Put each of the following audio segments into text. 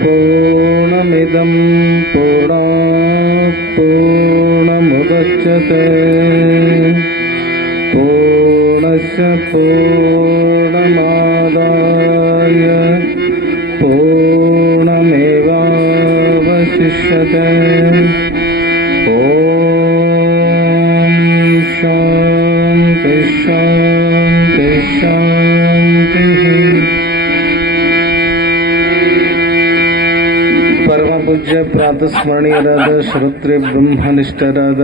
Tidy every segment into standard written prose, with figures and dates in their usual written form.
पूर्णमिदं पूर्णात् पूर्णमुदच्यते पूर्णस्य पूर्णमादाय पूर्णमेवावशिष्यते। ॐ शान्ति शान्ति शान्तिः। ಪರಮ ಪೂಜ್ಯ ಪ್ರಾತಸ್ಮರಣೀಯರಾದ ಶ್ರೋತ್ರೆ ಬ್ರಹ್ಮನಿಷ್ಠರಾದ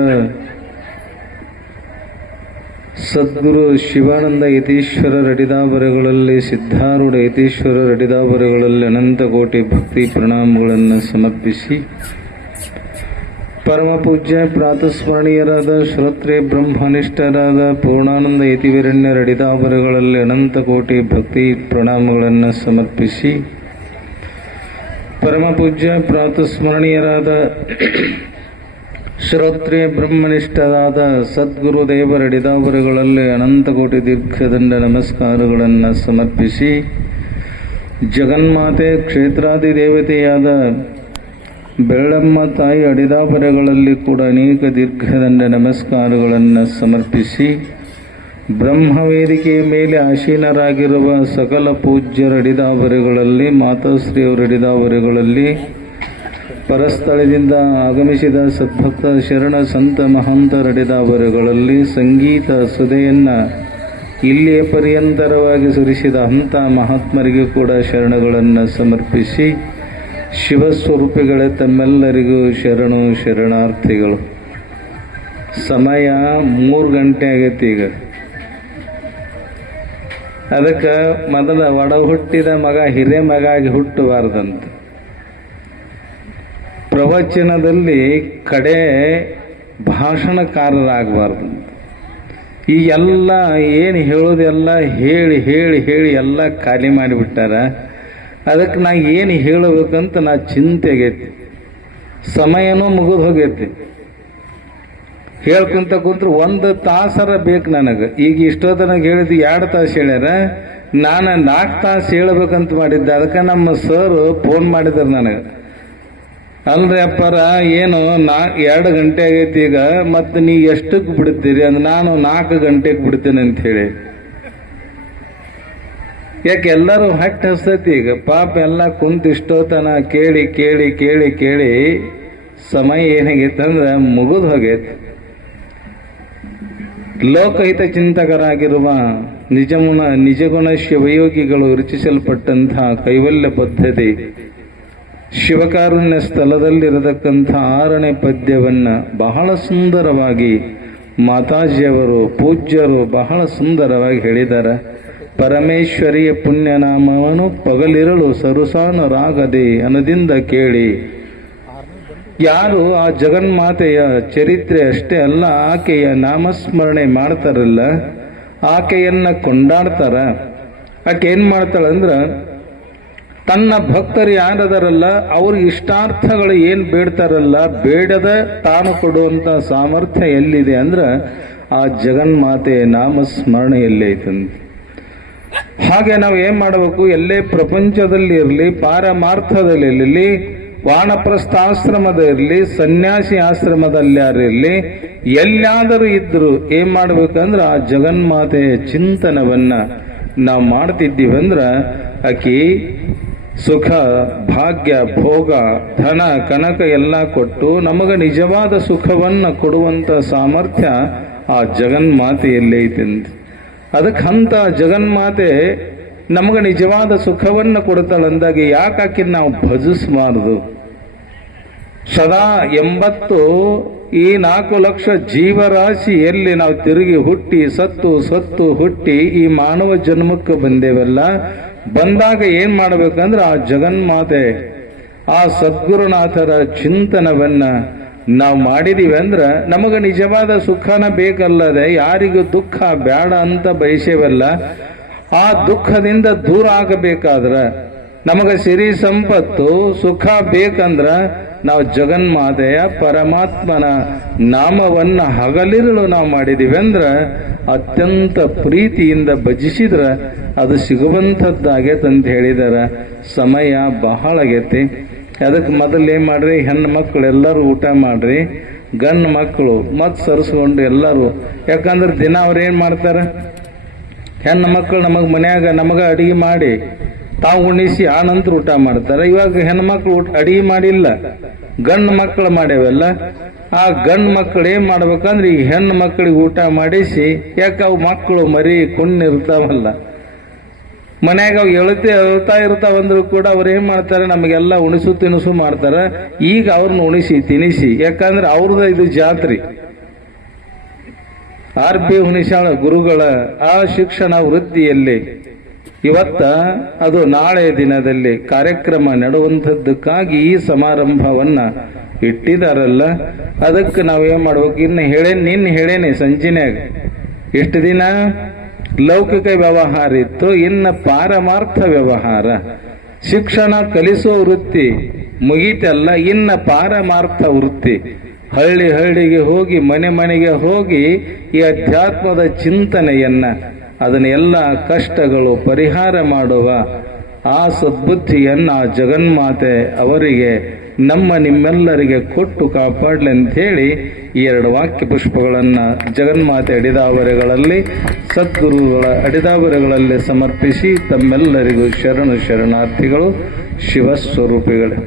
ಸದ್ಗುರು ಶಿವಾನಂದ ಯತೀಶ್ವರ ರಡಿದಾವರೆಗಳಲ್ಲಿ, ಸಿದ್ಧಾರೂಢ ಯತೀಶ್ವರ ರಡಿದಾವರೆಗಳಲ್ಲಿ ಅನಂತ ಕೋಟಿ ಭಕ್ತಿ ಪ್ರಣಾಮಗಳನ್ನು ಸಮರ್ಪಿಸಿ, ಪರಮ ಪೂಜ್ಯ ಪ್ರಾತಸ್ಮರಣೀಯರಾದ ಶ್ರೋತ್ರೆ ಬ್ರಹ್ಮನಿಷ್ಠರಾದ ಪೂರ್ಣಾನಂದ ಯತಿವೀರಣ್ಯ ರಡಿದಾವರೆಗಳಲ್ಲಿ ಅನಂತ ಕೋಟಿ ಭಕ್ತಿ ಪ್ರಣಾಮಗಳನ್ನು ಸಮರ್ಪಿಸಿ, ಪರಮ ಪೂಜ್ಯ ಪ್ರಾತಸ್ಮರಣೀಯರಾದ ಶ್ರೋತ್ರಿಯ ಬ್ರಹ್ಮನಿಷ್ಠರಾದ ಸದ್ಗುರು ದೇವರಡಿದಾವರೆಗಳಲ್ಲಿ ಅನಂತ ಕೋಟಿ ದೀರ್ಘದಂಡ ನಮಸ್ಕಾರಗಳನ್ನು ಸಮರ್ಪಿಸಿ, ಜಗನ್ಮಾತೆ ಕ್ಷೇತ್ರಾದಿ ದೇವತೆಯಾದ ಬೆಳ್ಳಮ್ಮ ತಾಯಿ ಅಡಿದಾವರೆಗಳಲ್ಲಿ ಕೂಡ ಅನೇಕ ದೀರ್ಘದಂಡ ನಮಸ್ಕಾರಗಳನ್ನು ಸಮರ್ಪಿಸಿ, ಬ್ರಹ್ಮವೇದಿಕೆಯ ಮೇಲೆ ಆಸೀನರಾಗಿರುವ ಸಕಲ ಪೂಜ್ಯರಡಿದಾವರೆಗಳಲ್ಲಿ, ಮಾತಾಶ್ರೀಯವರಡಿದಾವರೆಗಳಲ್ಲಿ, ಪರಸ್ಥಳದಿಂದ ಆಗಮಿಸಿದ ಸದ್ಭಕ್ತ ಶರಣ ಸಂತ ಮಹಂತರಡಿದಾವರೆಗಳಲ್ಲಿ, ಸಂಗೀತ ಸುಧೆಯನ್ನು ಇಲ್ಲಿಯ ಪರ್ಯಂತರವಾಗಿ ಸುರಿಸಿದ ಹಂತ ಮಹಾತ್ಮರಿಗೆ ಕೂಡ ಶರಣಗಳನ್ನು ಸಮರ್ಪಿಸಿ, ಶಿವಸ್ವರೂಪಿಗಳೇ ತಮ್ಮೆಲ್ಲರಿಗೂ ಶರಣು ಶರಣಾರ್ಥಿಗಳು. ಸಮಯ 3 ಗಂಟೆ ಆಗೈತಿ. ಈಗ ಅದಕ್ಕೆ ಮೊದಲ ಒಡ ಹುಟ್ಟಿದ ಮಗ ಹಿರೇ ಮಗ ಆಗಿ ಹುಟ್ಟಬಾರ್ದಂತ. ಪ್ರವಚನದಲ್ಲಿ ಕಡೆ ಭಾಷಣಕಾರರಾಗಬಾರ್ದಂತ. ಈ ಎಲ್ಲ ಏನು ಹೇಳೋದೆಲ್ಲ ಹೇಳಿ ಹೇಳಿ ಹೇಳಿ ಎಲ್ಲ ಖಾಲಿ ಮಾಡಿಬಿಟ್ಟಾರ. ಅದಕ್ಕೆ ನಾ ಏನು ಹೇಳಬೇಕಂತ ನಾ ಚಿಂತೆಗೈತಿ. ಸಮಯನೂ ಮುಗಿದು ಹೋಗೈತಿ. ಹೇಳ್ಕೊಂತ ಕುಂತ್ರು 1 ತಾಸರ ಬೇಕು ನನಗೆ. ಈಗ ಇಷ್ಟೊತ್ತನಾಗ ಹೇಳಿದ್ದು 2 ತಾಸು ಹೇಳ್ಯಾರ. ನಾನು 4 ತಾಸು ಹೇಳ್ಬೇಕಂತ ಮಾಡಿದ್ದೆ. ಅದಕ್ಕೆ ನಮ್ಮ ಸರ್ ಫೋನ್ ಮಾಡಿದ್ರು ನನಗೆ, ಅಲ್ರಿ ಅಪ್ಪಾರ ಏನು 2 ಗಂಟೆ ಆಗೈತಿ ಈಗ, ಮತ್ತು ನೀ ಎಷ್ಟಕ್ಕೆ ಬಿಡ್ತೀರಿ ಅಂದ್ರೆ ನಾನು 4 ಗಂಟೆಗೆ ಬಿಡ್ತೇನೆ ಅಂತ ಹೇಳಿ. ಯಾಕೆ ಎಲ್ಲರೂ ಹೊಟ್ಟೆ ಹಸ್ತೈತಿ. ಈಗ ಪಾಪ ಎಲ್ಲ ಕುಂತು ಇಷ್ಟೋತನ ಕೇಳಿ ಕೇಳಿ ಕೇಳಿ ಕೇಳಿ ಸಮಯ ಏನಾಗೈತಂದ್ರೆ ಮುಗಿದು ಹೋಗೈತಿ. ಲೋಕಹಿತ ಚಿಂತಕರಾಗಿರುವ ನಿಜಗುಣ ಶಿವಯೋಗಿಗಳು ರಚಿಸಲ್ಪಟ್ಟಂತಹ ಕೈವಲ್ಯ ಪದ್ಧತಿ ಶಿವಕಾರುಣ್ಯ ಸ್ಥಳದಲ್ಲಿರತಕ್ಕಂಥ 6ನೇ ಪದ್ಯವನ್ನು ಬಹಳ ಸುಂದರವಾಗಿ ಮಾತಾಜಿಯವರು ಪೂಜ್ಯರು ಬಹಳ ಸುಂದರವಾಗಿ ಹೇಳಿದ್ದಾರೆ. ಪರಮೇಶ್ವರಿಯ ಪುಣ್ಯನಾಮವನ್ನು ಪಗಲಿರಳು ಸರುಸಾನರಾಗದೆ ಅನ್ನದಿಂದ ಕೇಳಿ. ಯಾರು ಆ ಜಗನ್ಮಾತೆಯ ಚರಿತ್ರೆ ಅಷ್ಟೇ ಅಲ್ಲ, ಆಕೆಯ ನಾಮಸ್ಮರಣೆ ಮಾಡ್ತಾರಲ್ಲ, ಆಕೆಯನ್ನ ಕೊಂಡಾಡ್ತಾರ. ಆಕೆ ಏನ್ ಮಾಡ್ತಾಳಂದ್ರ, ತನ್ನ ಭಕ್ತರು ಯಾರದಾರಲ್ಲ ಅವ್ರಿಗೆ ಇಷ್ಟಾರ್ಥಗಳು ಏನ್ ಬೇಡ್ತಾರಲ್ಲ, ಬೇಡದ ತಾನು ಕೊಡುವಂತ ಸಾಮರ್ಥ್ಯ ಎಲ್ಲಿದೆ ಅಂದ್ರ ಆ ಜಗನ್ಮಾತೆಯ ನಾಮಸ್ಮರಣೆಯಲ್ಲೇ ಐತಂತೆ. ಹಾಗೆ ನಾವು ಏನ್ ಮಾಡಬೇಕು, ಎಲ್ಲೇ ಪ್ರಪಂಚದಲ್ಲಿ ಇರಲಿ, ಪಾರಮಾರ್ಥದಲ್ಲಿ ಇರಲಿ, ವಾನಪ್ರಸ್ಥಾಶ್ರಮದ ಇರಲಿ, ಸನ್ಯಾಸಿ ಆಶ್ರಮದಲ್ಲಿ ಯಾರಿರಲಿ, ಎಲ್ಲಾದರೂ ಇದ್ರು ಏನ್ ಮಾಡ್ಬೇಕಂದ್ರ ಆ ಜಗನ್ಮಾತೆಯ ಚಿಂತನವನ್ನ ನಾವು ಮಾಡ್ತಿದ್ದೀವಂದ್ರ ಆಕಿ ಸುಖ ಭಾಗ್ಯ ಭೋಗ ಧನ ಕನಕ ಎಲ್ಲ ಕೊಟ್ಟು ನಮಗೆ ನಿಜವಾದ ಸುಖವನ್ನ ಕೊಡುವಂತ ಸಾಮರ್ಥ್ಯ ಆ ಜಗನ್ಮಾತೆಯಲ್ಲೇ ಐತಂತೆ. ಅದಕ್ಕೆ ಅಂತ ಜಗನ್ಮಾತೆ ನಮಗೆ ನಿಜವಾದ ಸುಖವನ್ನು ಕೊಡ್ತಾಳಂದಾಗ ಯಾಕೆ ಆಕಿನ ನಾವು ಭಜಿಸಬಾರದು? ಸದಾ 80 ಈ 4 ಲಕ್ಷ ಜೀವರಾಶಿಯಲ್ಲಿ ನಾವು ತಿರುಗಿ ಹುಟ್ಟಿ ಸತ್ತು ಹುಟ್ಟಿ ಈ ಮಾನವ ಜನ್ಮಕ್ಕೆ ಬಂದೇವಲ್ಲ. ಬಂದಾಗ ಏನ್ ಮಾಡ್ಬೇಕಂದ್ರೆ ಆ ಜಗನ್ಮಾತೆ ಆ ಸದ್ಗುರುನಾಥರ ಚಿಂತನವನ್ನ ನಾವು ಮಾಡಿದೀವಿ ಅಂದ್ರೆ ನಮಗೆ ನಿಜವಾದ ಸುಖನ ಬೇಕಲ್ಲದೆ ಯಾರಿಗೂ ದುಃಖ ಬೇಡ ಅಂತ ಬಯಸೇವಲ್ಲ. ಆ ದುಃಖದಿಂದ ದೂರ ಆಗಬೇಕಾದ್ರ ನಮಗೆ ಸಿರಿ ಸಂಪತ್ತು ಸುಖ ಬೇಕಂದ್ರ ನಾವು ಜಗನ್ಮಾತೆಯ ಪರಮಾತ್ಮನ ನಾಮವನ್ನ ಹಗಲಿರುಳು ನಾವು ಮಾಡಿದೀವಿ ಅಂದ್ರೆ ಅತ್ಯಂತ ಪ್ರೀತಿಯಿಂದ ಭಜಿಸಿದ್ರ ಅದು ಸಿಗುವಂಥದ್ದಾಗೈತೆ ಅಂತ ಹೇಳಿದಾರ. ಸಮಯ ಬಹಳ ಆಗೈತಿ. ಅದಕ್ಕೆ ಮೊದಲು ಏನ್ ಮಾಡ್ರಿ, ಹೆಣ್ಣು ಮಕ್ಕಳು ಎಲ್ಲರೂ ಊಟ ಮಾಡ್ರಿ, ಗಂಡು ಮಕ್ಕಳು ಮತ್ ಸರಿಸ್ಕೊಂಡು ಎಲ್ಲರೂ. ಯಾಕಂದ್ರೆ ದಿನ ಅವ್ರೇನ್ ಮಾಡ್ತಾರ, ಹೆಣ್ಣು ಮಕ್ಕಳು ನಮಗ ಅಡಿಗೆ ಮಾಡಿ ತಾವು ಉಣಿಸಿ ಆ ನಂತರ ಊಟ ಮಾಡ್ತಾರೆ. ಇವಾಗ ಹೆಣ್ಮಕ್ಳು ಅಡಿಗೆ ಮಾಡಿಲ್ಲ, ಗಂಡು ಮಕ್ಕಳು ಮಾಡ್ಯಾವೆಲ್ಲ. ಆ ಗಂಡು ಮಕ್ಕಳು ಏನ್ ಮಾಡ್ಬೇಕಂದ್ರೆ ಈ ಹೆಣ್ಣು ಮಕ್ಕಳಿಗೆ ಊಟ ಮಾಡಿಸಿ, ಯಾಕೆ ಅವು ಮಕ್ಕಳು ಮರಿ ಇರ್ತಾವಲ್ಲ ಮನ್ಯಾಗ ಅವು ಹೇಳ್ತಾ ಇರ್ತಾವಂದ್ರು ಕೂಡ ಅವ್ರು ಏನ್ ಮಾಡ್ತಾರೆ, ನಮಗೆಲ್ಲ ಉಣಿಸು ತಿನಿಸು ಮಾಡ್ತಾರ. ಈಗ ಅವ್ರನ್ನ ಉಣಿಸಿ ತಿನಿಸಿ, ಯಾಕಂದ್ರೆ ಅವ್ರದ ಇದು ಜಾತ್ರೆ. RB ಹುಣಿಸಾಳ ಗುರುಗಳ ಆ ಶಿಕ್ಷಣ ವೃತ್ತಿಯಲ್ಲಿ ಇವತ್ತ ಅದು ನಾಳೆ ದಿನದಲ್ಲಿ ಕಾರ್ಯಕ್ರಮ ನಡೆಯುವಂಥದ್ದಕ್ಕಾಗಿ ಈ ಸಮಾರಂಭವನ್ನ ಇಟ್ಟಿದಾರಲ್ಲ. ಅದಕ್ಕೆ ನಾವೇನ್ ಮಾಡ್ಬೇಕು, ನಿನ್ನ ಹೇಳೇನೆ ಸಂಜಿನ್ಯಾಗ ಎಷ್ಟು ದಿನ ಲೌಕಿಕ ವ್ಯವಹಾರ ಇತ್ತು, ಇನ್ನ ಪಾರಮಾರ್ಥ ವ್ಯವಹಾರ. ಶಿಕ್ಷಣ ಕಲಿಸುವ ವೃತ್ತಿ ಮುಗೀತಲ್ಲ, ಇನ್ನ ಪಾರಮಾರ್ಥ ವೃತ್ತಿ. ಹಳ್ಳಿಗೆ ಹೋಗಿ ಮನೆಗೆ ಹೋಗಿ ಈ ಅಧ್ಯಾತ್ಮದ ಚಿಂತನೆಯನ್ನ ಅದನ್ನೆಲ್ಲ ಕಷ್ಟಗಳು ಪರಿಹಾರ ಮಾಡುವ ಆ ಸದ್ಬುದ್ಧಿಯನ್ನ ಜಗನ್ಮಾತೆ ಅವರಿಗೆ ನಿಮ್ಮೆಲ್ಲರಿಗೆ ಕೊಟ್ಟು ಕಾಪಾಡಲಿ ಅಂತ ಹೇಳಿ ಈ 2 ವಾಕ್ಯ ಪುಷ್ಪಗಳನ್ನ ಜಗನ್ಮಾತೆ ಅಡಿದಾವರೆಗಳಲ್ಲಿ ಸದ್ಗುರುಗಳ ಅಡಿದಾವರೆಗಳಲ್ಲಿ ಸಮರ್ಪಿಸಿ ತಮ್ಮೆಲ್ಲರಿಗೂ ಶರಣಾರ್ಥಿಗಳು. ಶಿವಸ್ವರೂಪಿಗಳೇ.